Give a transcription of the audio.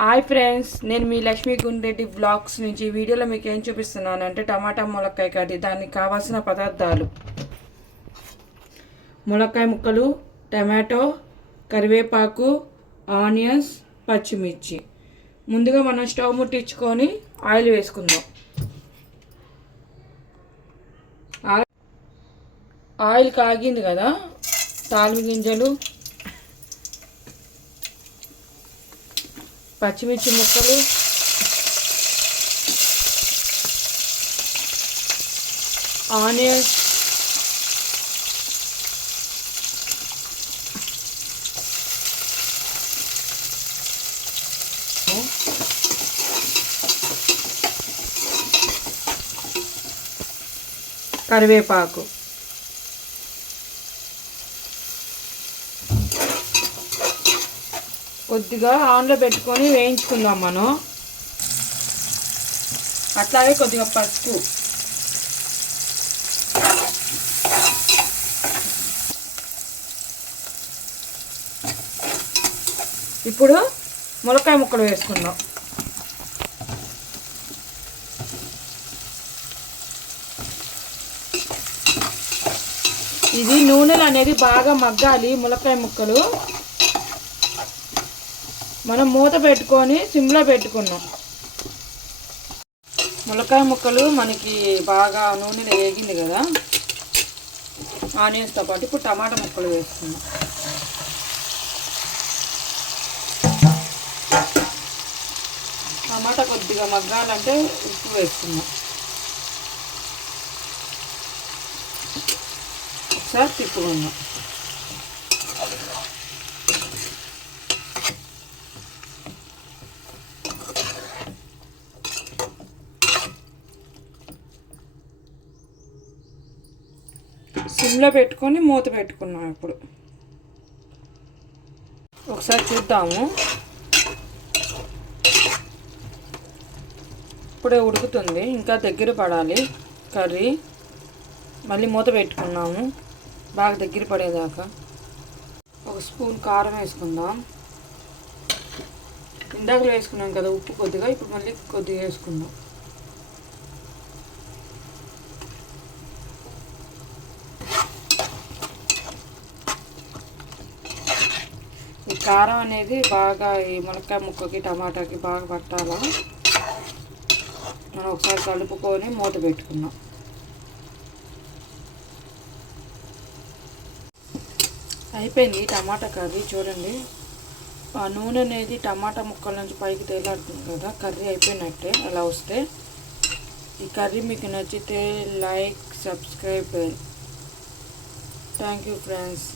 Hi friends నేను మీ Lakshmi Gundreddy blogs నుంచి వీడియోలో మీకు ఏం చూపిస్తున్నానంటే టమాటా ములక్కాయ కర్రీ దానికి కావాల్సిన పదార్థాలు. ములక్కాయ ముక్కలు టమాటో కరివేపాకు ఆనియన్స్ పచ్చిమిర్చి. ముందుగా మనం స్టవ్ ముట్టించుకొని ఆయిల్ వేసుకుందాం. ఆ- ఆయిల్ కాగింది కదా తాలిమి గింజలు పచ్చిమిర్చి ముక్కలు. ఆనియన్స్. కరివేపాకు. కొద్దిగా ఆన్లో పెట్టుకొని వేయించుకుందాం మనం. అట్లాగే కొద్దిగా పసుపు. ఇప్పుడు ములక్కాయ ముక్కలు వేసుకుందాం. ఇది నూనెలు అనేది బాగా మగ్గాలి ములక్కాయ ముక్కలు. మనం మూత పెట్టుకొని సిమ్లో పెట్టుకున్నాం. ములక్కాయ ముక్కలు మనకి బాగా నూనెలో వేగింది కదా ఆనియన్స్తో పాటు ఇప్పుడు టమాటా ముక్కలు వేసుకున్నాం టమాటా కొద్దిగా మగ్గాలంటే ఉప్పు వేసుకున్నాం ఒకసారి తిప్పుకుందాం. సిమ్లో పెట్టుకొని మూత పెట్టుకున్నాం ఇప్పుడు. ఒకసారి చూద్దాము. ఇప్పుడే ఉడుకుతుంది. ఇంకా దగ్గర పడాలి కర్రీ. మళ్ళీ మూత పెట్టుకున్నాము. బాగా దగ్గర పడేదాకా. ఒక స్పూన్ కారం వేసుకుందాం. ఇందాక వేసుకున్నాం కదా ఉప్పు కొద్దిగా ఇప్పుడు మళ్ళీ కొద్దిగా వేసుకుందాం. కారం అనేది బాగా ఈ మునక్కాయ ముక్కకి టమాటాకి బాగా పట్టాలా? మనం ఒకసారి కలుపుకొని మూత పెట్టుకున్నాం అయిపోయింది టమాటా కర్రీ చూడండి. ఆ నూనె అనేది టమాటా ముక్కల నుంచి పైకి తేలాడుతుంది కదా కర్రీ అయిపోయినట్టే అలా వస్తే. ఈ కర్రీ మీకు నచ్చితే like subscribe. Thank you friends